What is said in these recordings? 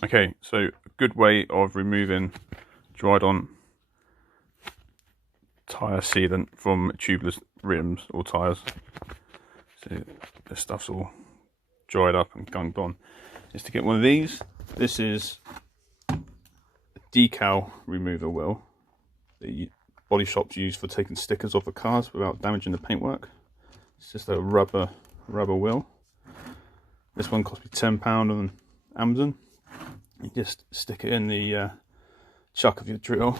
Okay, so a good way of removing dried on tyre sealant from tubeless rims or tyres, so this stuff's all dried up and gunged on, is to get one of these. This is a decal remover wheel that body shops use for taking stickers off of cars without damaging the paintwork. It's just a rubber wheel. This one cost me £10 on Amazon. You just stick it in the chuck of your drill.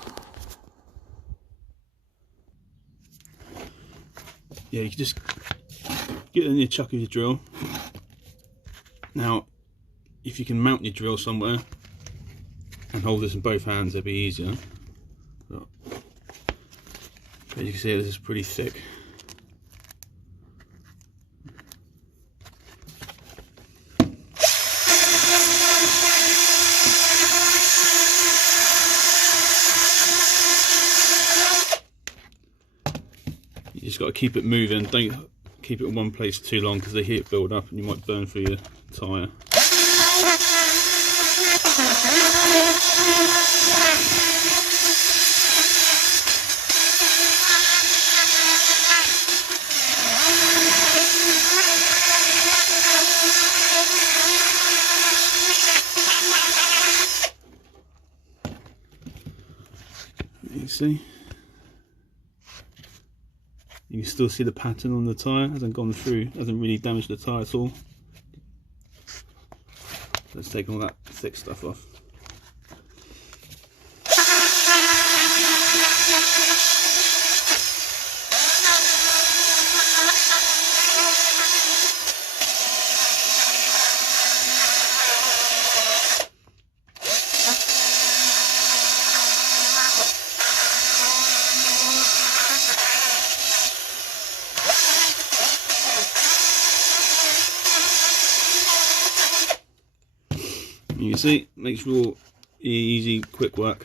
Yeah, you can just get it in your chuck of your drill. Now, if you can mount your drill somewhere and hold this in both hands, it'd be easier. But as you can see, this is pretty thick. You just got to keep it moving. Don't keep it in one place too long because the heat build up and you might burn through your tyre. You see? You can still see the pattern on the tyre, hasn't gone through, hasn't really damaged the tyre at all. Let's take all that thick stuff off. You can see, makes real easy, quick work.